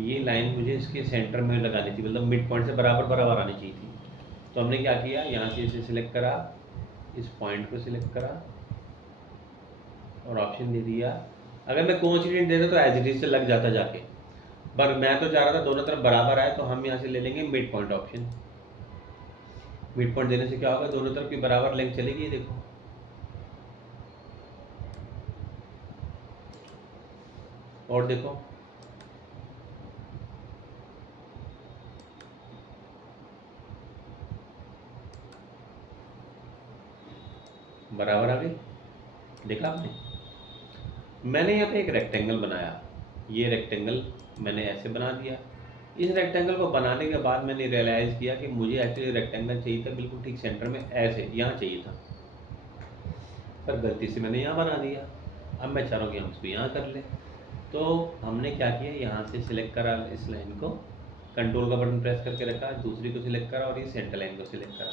ये लाइन मुझे इसके सेंटर में लगानी थी, मतलब मिड पॉइंट से बराबर बराबर आनी चाहिए थी। तो हमने क्या किया, यहाँ से इसे सिलेक्ट करा, इस पॉइंट को सिलेक्ट करा और ऑप्शन दे दिया। अगर मैं कोइंसिडेंट देता तो एज इट इज से लग जाता जाके, पर मैं तो चाह रहा था दोनों तरफ बराबर आए, तो हम यहाँ से ले लेंगे mid point option. Mid point देने से क्या होगा, दोनों तरफ की बराबर लेंथ चलेगी। देखो और देखो, बराबर आ गई। देखा आपने, मैंने यहाँ पे एक रेक्टेंगल बनाया, ये रेक्टेंगल मैंने ऐसे बना दिया। इस रेक्टेंगल को बनाने के बाद मैंने रियलाइज़ किया कि मुझे एक्चुअली रेक्टेंगल चाहिए था बिल्कुल ठीक सेंटर में, ऐसे यहाँ चाहिए था, पर गलती से मैंने यहाँ बना दिया। अब मैं चाह रहा हूँ कि हम इसको यहाँ कर लें। तो हमने क्या किया, यहाँ से सिलेक्ट करा इस लाइन को, कंट्रोल का बटन प्रेस करके रखा, दूसरी को सिलेक्ट करा और ये सेंटर लाइन को सिलेक्ट करा।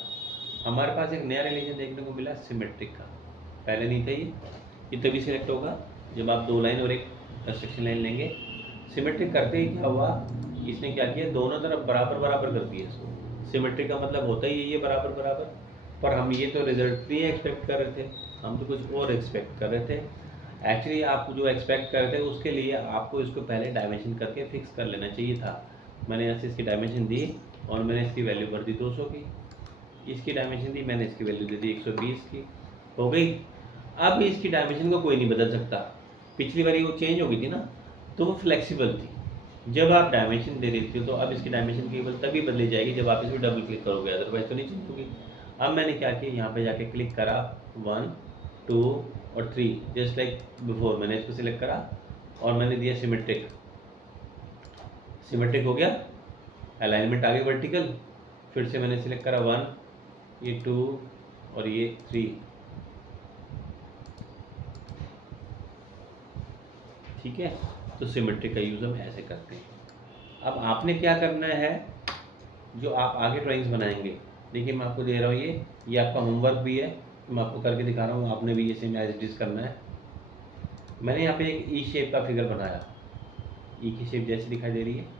हमारे पास एक नया रिलेशन देखने को मिला सिमेट्रिक का, पहले नहीं था ये तभी सिलेक्ट होगा जब आप दो लाइन और एक कंस्ट्रक्शन लाइन लेंगे। सिमेट्रिक करते ही क्या हुआ, इसने क्या किया, दोनों तरफ बराबर बराबर कर दिया इसको। सिमेट्रिक का मतलब होता ही ये बराबर बराबर, पर हम ये तो रिजल्ट नहीं एक्सपेक्ट कर रहे थे, हम तो कुछ और एक्सपेक्ट कर रहे थे। एक्चुअली आप जो एक्सपेक्ट कर रहे थे उसके लिए आपको इसको पहले डायमेंशन करके फिक्स कर लेना चाहिए था। मैंने यहाँ से इसकी डायमेंशन दी और मैंने इसकी वैल्यू कर दी 200 की, इसकी डायमेंशन दी, मैंने इसकी वैल्यू दे दी 120 की, हो गई। अब इसकी डायमेंशन को कोई नहीं बदल सकता, पिछली बारी वो चेंज हो गई थी ना, तो वो फ्लेक्सिबल थी। जब आप डायमेंशन दे देते हो तो अब इसकी डायमेंशन केवल तभी बदली जाएगी जब आप इसमें डबल क्लिक करोगे, अदरवाइज तो नहीं चेंज होगी। अब मैंने क्या किया, यहाँ पे जाके क्लिक करा 1 2 और 3, जस्ट लाइक बिफोर। मैंने इसको सिलेक्ट करा और मैंने दिया सिमेट्रिक, सिमेट्रिक हो गया, अलाइनमेंट आ गई वर्टिकल। फिर से मैंने सिलेक्ट करा 1, ये 2 और ये 3, ठीक है। तो सिमेट्रिक का यूज़ हम ऐसे करते हैं। अब आपने क्या करना है, जो आप आगे ड्राइंग्स बनाएंगे, देखिए मैं आपको दे रहा हूँ, ये आपका होमवर्क भी है, मैं आपको करके दिखा रहा हूँ, आपने भी ये सेम एज इट इज़ करना है। मैंने यहाँ पे एक ई शेप का फिगर बनाया, ई की शेप जैसी दिखाई दे रही है।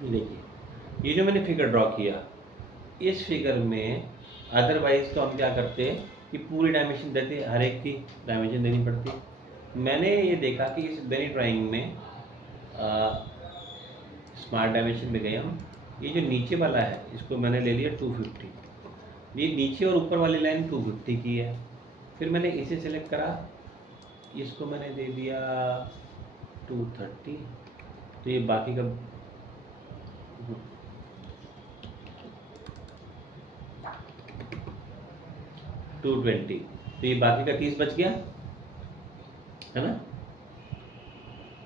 ये देखिए, ये जो मैंने फिगर ड्रॉ किया, इस फिगर में अदरवाइज तो हम क्या करते कि पूरी डायमेंशन देते, हर एक की डायमेंशन देनी पड़ती। मैंने ये देखा कि इस बेनी ड्राइंग में स्मार्ट डायमेंशन में गए हम, ये जो नीचे वाला है इसको मैंने ले लिया 250, ये नीचे और ऊपर वाली लाइन 250 की है। फिर मैंने इसे सिलेक्ट करा, इसको मैंने दे दिया 230, तो ये बाकी का 220, तो ये बाकी का 30 बच गया, है ना।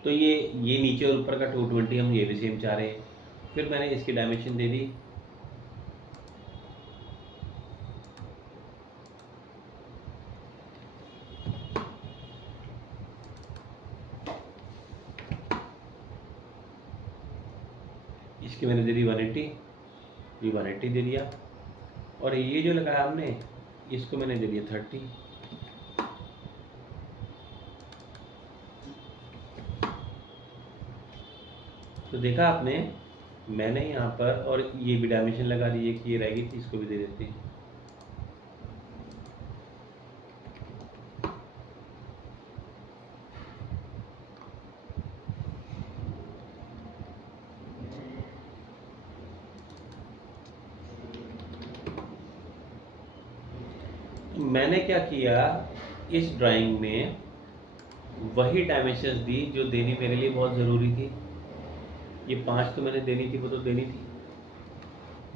तो ये नीचे और ऊपर का 220 हम ये भी सेम चाह रहे हैं। फिर मैंने इसकी डायमेंशन दे दी, इसकी मैंने दे दी 180, ये 180 दे दिया, और ये जो लगाया हमने इसको मैंने दे दिया 30। तो देखा आपने, मैंने यहाँ पर, और ये भी डायमेंशन लगा दी, एक ये रह गई थी, इसको भी दे देते हैं। मैंने क्या किया, इस ड्राइंग में वही डायमेंशंस दी जो देनी मेरे लिए बहुत ज़रूरी थी। ये 5 तो मैंने देनी थी, वो तो देनी थी।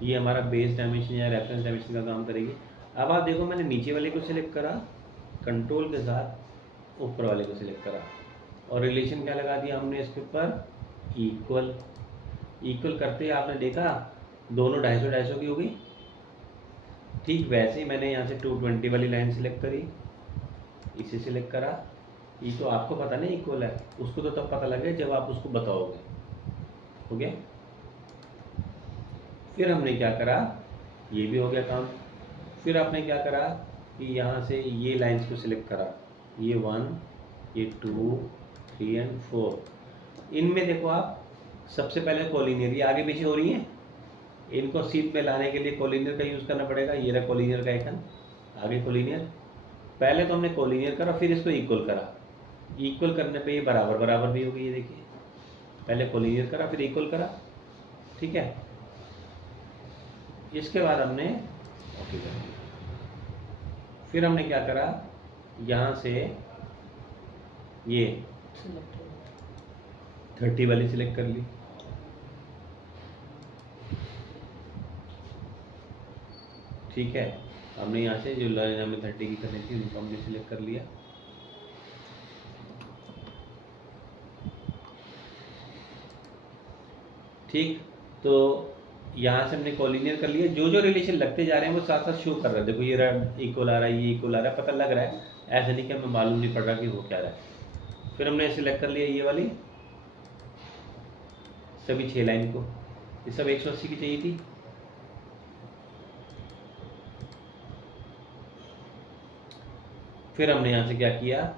ये हमारा बेस डायमेंशन या रेफरेंस डायमेंशन का काम करेगी। अब आप देखो मैंने नीचे वाले को सिलेक्ट करा, कंट्रोल के साथ ऊपर वाले को सिलेक्ट करा और रिलेशन क्या लगा दिया हमने इसके ऊपर, इक्वल। इक्वल करते ही आपने देखा दोनों 250-250 की हो गई। ठीक वैसे ही मैंने यहाँ से 220 वाली लाइन सिलेक्ट करी, इसे सिलेक्ट करा। ये तो आपको पता नहीं इक्वल है, उसको तो तब पता लगेगा जब आप उसको बताओगे। हो गया। फिर हमने क्या करा, ये भी हो गया काम। फिर आपने क्या करा कि यहाँ से ये लाइंस को सिलेक्ट करा, ये 1, ये 2, 3 एंड 4। इनमें देखो आप सबसे पहले कोलिनियर, ये आगे पीछे हो रही हैं, इनको सीट पे लाने के लिए कोलिनियर का यूज़ करना पड़ेगा। ये रहा कोलिनियर का आइकन, आगे कोलिनियर। पहले तो हमने कोलिनियर करा, फिर इसको इक्वल करा। इक्वल करने पे ये बराबर बराबर भी हो गई, ये देखिए। पहले कोलिनियर करा, फिर इक्वल करा, ठीक है। इसके बाद हमने ओके कर दिया। फिर हमने क्या करा, यहाँ से ये 30 वाली सिलेक्ट कर ली, ठीक है। हमने यहाँ से जो लाइन हमें 30 की करनी थी उनको हमने सिलेक्ट कर लिया। ठीक, तो यहाँ से हमने कोलिनियर कर लिया। जो जो रिलेशन लगते जा रहे हैं वो साथ साथ शो कर रहे हैं। देखो ये इक्वल आ रहा है, ये इक्वल आ रहा है, पता लग रहा है। ऐसा नहीं कि हमें मालूम नहीं पड़ रहा कि हो क्या रहा है। फिर हमने सिलेक्ट कर लिया ये वाली सभी 6 लाइन को, ये सब 180 की चाहिए थी। फिर हमने यहाँ से क्या किया,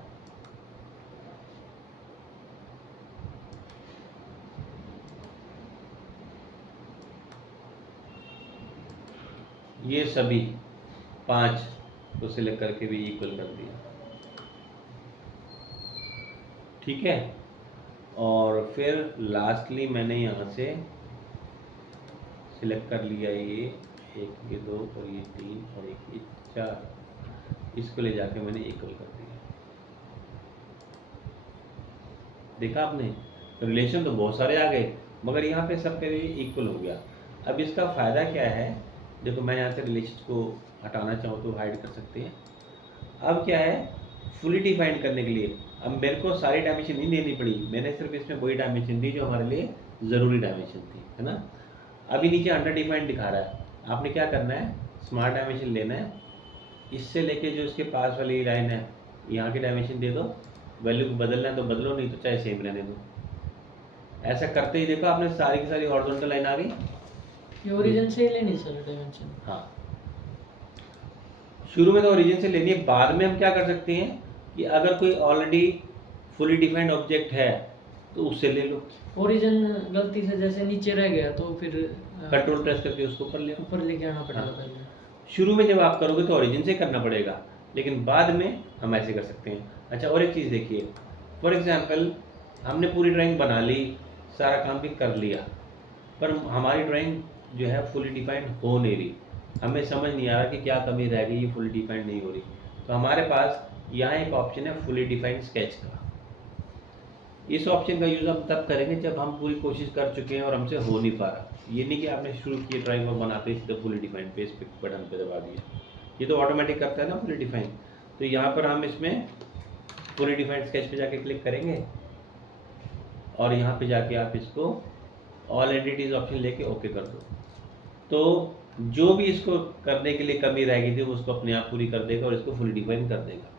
ये सभी 5 को सिलेक्ट करके भी इक्वल कर दिया, ठीक है। और फिर लास्टली मैंने यहाँ से सिलेक्ट कर लिया ये 1, ये 2 और ये 3 और एक ये 4, इसको ले जाके मैंने इक्वल कर दिया। देखा आपने, रिलेशन तो बहुत सारे आ गए मगर यहाँ पे सब पे इक्वल हो गया। अब इसका फ़ायदा क्या है, देखो मैं यहाँ से रिलेशन को हटाना चाहूँ तो हाइड कर सकते हैं। अब क्या है, फुली डिफाइंड करने के लिए अब मेरे को सारी डायमेंशन नहीं देनी पड़ी, मैंने सिर्फ इसमें वही डायमेंशन दी जो हमारे लिए ज़रूरी डायमेंशन थी, है ना। अभी नीचे अंडर डिफाइंड दिखा रहा है, आपने क्या करना है, स्मार्ट डायमेंशन लेना है, इससे लेके जो इसके पास वाली लाइन है यहाँ की डायमेंशन दे दो। वैल्यू को बदलना है तो बदलो, नहीं तो चाहे सेम रहने दो। ऐसा करते ही देखो आपने सारी की सारी हॉरिजॉन्टल लाइन आ गई। ये ओरिजिन से ही लेनी सर डायमेंशन? हाँ, शुरू में तो ओरिजिन से लेनी है, बाद में हम क्या कर सकते हैं कि अगर कोई ऑलरेडी फुली डिफाइंड ऑब्जेक्ट है तो उससे ले लो। ओरिजिन गलती से जैसे नीचे रह गया तो फिर कंट्रोल प्रेस करके उसको ऊपर ले आओ। ऊपर लेके आना पड़ेगा हाँ। पहले। शुरू में जब आप करोगे तो ओरिजिन से करना पड़ेगा, लेकिन बाद में हम ऐसे कर सकते हैं। अच्छा, और एक चीज़ देखिए, फॉर एग्जांपल हमने पूरी ड्राइंग बना ली, सारा काम भी कर लिया, पर हमारी ड्राइंग जो है फुली डिफाइंड हो नहीं रही, हमें समझ नहीं आ रहा कि क्या कमी रह गई, ये फुली डिफाइंड नहीं हो रही। तो हमारे पास यहाँ एक ऑप्शन है फुली डिफाइंड स्केच का। इस ऑप्शन का यूज़ हम तब करेंगे जब हम पूरी कोशिश कर चुके हैं और हमसे हो नहीं पा रहा। ये नहीं कि आपने शुरू किए ड्राइंग और बनाते ही सीधा फुली डिफाइंड पे इस बटन पे दबा दिया, ये तो ऑटोमेटिक करता है ना फुली डिफाइंड। तो यहाँ पर हम इसमें फुली डिफाइंड स्केच पे जाके क्लिक करेंगे और यहाँ पे जाके आप इसको ऑल एंटिटीज ऑप्शन लेके ओके कर दो, तो जो भी इसको करने के लिए कमी रह गई थी वो उसको अपने आप पूरी कर देगा और इसको फुली डिफाइन कर देगा।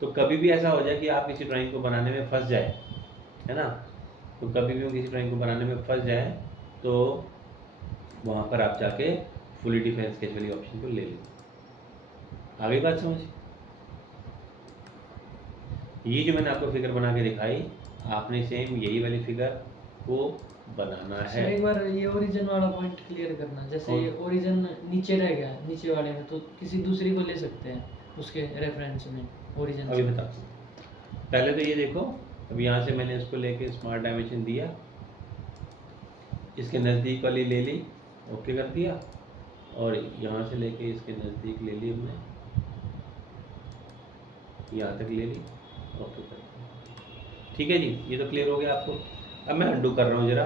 तो कभी भी ऐसा हो जाए कि आप किसी ड्राइंग को बनाने में फंस जाए, है ना, तो कभी भी किसी ड्राइंग को बनाने में फंस जाए तो वहाँ पर आप जाके फुली डिफाइन स्केच वाली ऑप्शन को ले लें। आगे बात समझ, ये जो मैंने आपको फिगर बना के दिखाई, आपने सेम यही वाली फिगर को बनाना सर है। एक बार ये ओरिजिन वाला पॉइंट क्लियर करना, जैसे कौन? ये ओरिजिन नीचे रह गया नीचे वाले में, तो किसी दूसरी को ले सकते हैं उसके रेफरेंस में ओरिजिन अभी से। बताता हूँ। पहले तो ये देखो, अब यहाँ से मैंने इसको लेके स्मार्ट डायमेंशन दिया, इसके नज़दीक वाली ले ली, ओके कर दिया, और यहाँ से लेके इसके नज़दीक ले ली हमने, यहाँ तक ले ली, ओके कर दिया। ठीक है जी, ये तो क्लियर हो गया आपको। अब मैं अंडू कर रहा हूँ ज़रा,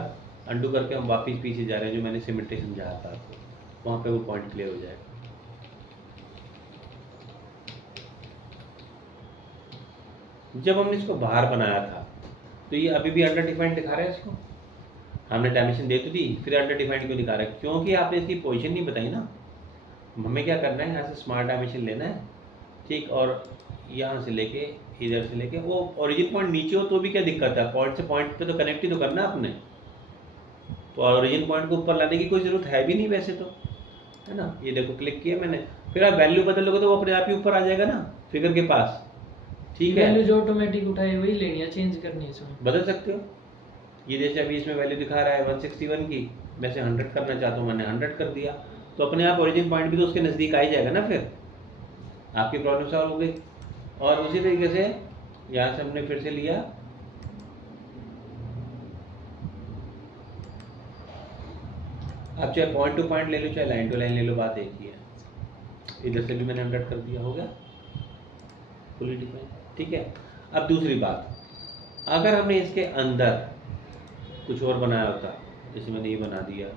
अंडू करके हम वापस पीछे जा रहे हैं, जो मैंने सिमेट्री समझाया था आपको, वहाँ पे वो पॉइंट क्लियर हो जाएगा। जब हमने इसको बाहर बनाया था तो ये अभी भी अंडर डिफाइंड दिखा रहा है इसको, हमने डायमेंशन दे तो दी, फिर अंडर डिफाइंड क्यों दिखा रहा है? क्योंकि आपने इसकी पोजीशन नहीं बताई ना। हमें क्या करना है, यहाँ से स्मार्ट डायमेंशन लेना है, ठीक, और यहाँ से लेके इधर से लेके वो ओरिजिन पॉइंट नीचे हो तो भी क्या दिक्कत है, पॉइंट से पॉइंट पे तो कनेक्ट ही तो करना है आपने, तो ओरिजिन पॉइंट को ऊपर लाने की कोई ज़रूरत है भी नहीं वैसे तो, है ना। ये देखो क्लिक किया मैंने, फिर आप वैल्यू बदलोगे तो वो अपने आप ही ऊपर आ जाएगा ना फिगर के पास, ठीक है। वैल्यू जो ऑटोमेटिक उठाए वही लेनी है, चेंज करनी है इसमें। बदल सकते हो, ये जैसे अभी इसमें वैल्यू दिखा रहा है 161 की, मैं से 100 करना चाहता हूँ, मैंने 100 कर दिया, तो अपने आप ओरिजिन पॉइंट भी तो उसके नज़दीक आ ही जाएगा ना, फिर आपकी प्रॉब्लम सॉल्व हो गई। और उसी तरीके से यहाँ से हमने फिर से लिया, आप चाहे पॉइंट टू पॉइंट ले लो चाहे लाइन टू लाइन ले लो, बात एक ही है। इधर से भी मैंने 100 कर दिया, हो गया फुली डिफाइन, ठीक है। अब दूसरी बात, अगर हमने इसके अंदर कुछ और बनाया होता, जैसे मैंने ये बना दिया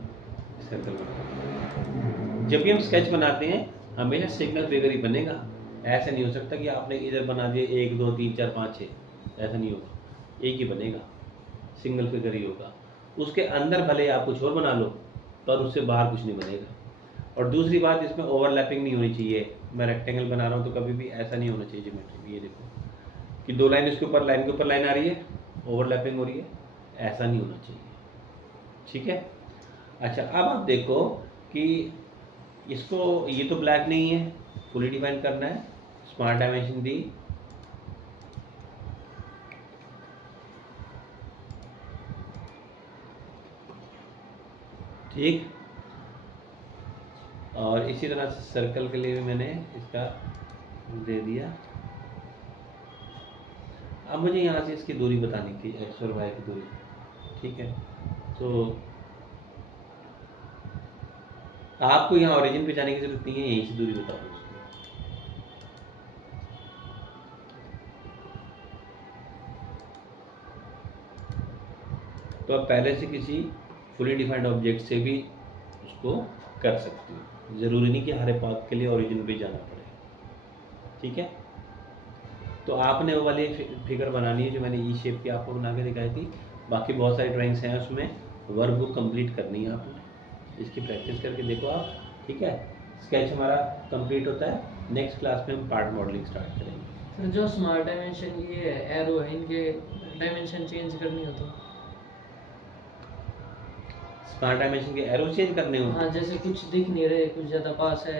सर्कल बना, जब भी हम स्केच बनाते हैं हमेशा सिंगल फिगर ही बनेगा, ऐसा नहीं हो सकता कि आपने इधर बना दिया 1 2 3 4 5 6, ऐसा नहीं होगा, एक ही बनेगा, सिंगल फिगर ही होगा। उसके अंदर भले आप कुछ और बना लो पर उससे बाहर कुछ नहीं बनेगा। और दूसरी बात, इसमें ओवरलैपिंग नहीं होनी चाहिए। मैं रेक्टेंगल बना रहा हूँ तो कभी भी ऐसा नहीं होना चाहिए ज्योमेट्री में, ये देखो कि 2 लाइन इसके ऊपर लाइन के ऊपर लाइन आ रही है, ओवरलैपिंग हो रही है, ऐसा नहीं होना चाहिए, ठीक है। अच्छा, अब आप देखो कि इसको, ये तो ब्लैक नहीं है, फुली डिफाइन करना है, स्मार्ट डायमेंशन दी, ठीक, और इसी तरह से सर्कल के लिए भी मैंने इसका दे दिया। अब मुझे यहाँ से इसकी दूरी बतानी थी, एक्स और वाई की दूरी, ठीक है। तो आपको यहाँ ओरिजिन पे जाने की जरूरत नहीं है, यहीं से दूरी बता दो उसकी। तो आप पहले से किसी फुली डिफाइंड ऑब्जेक्ट से भी उसको कर सकते हो, ज़रूरी नहीं कि हर पाथ के लिए ओरिजिन पे जाना पड़े, ठीक है। तो आपने वो वाली फिगर बनानी है जो मैंने ई शेप की आपको बना के दिखाई थी, बाकी बहुत सारी ड्राइंग्स हैं उसमें, वर्कबुक कंप्लीट करनी है आपने, इसकी प्रैक्टिस करके देखो आप, ठीक है। स्केच हमारा कंप्लीट होता है, नेक्स्ट क्लास में हम पार्ट मॉडलिंग स्टार्ट करेंगे। सर जो स्मार्ट डायमेंशन ये एरो है, इनके डायमेंशन चेंज करनी हो तो? स्मार्ट डायमेंशन के एरो चेंज करने हो, हाँ, जैसे कुछ दिख नहीं रहे, कुछ ज़्यादा पास है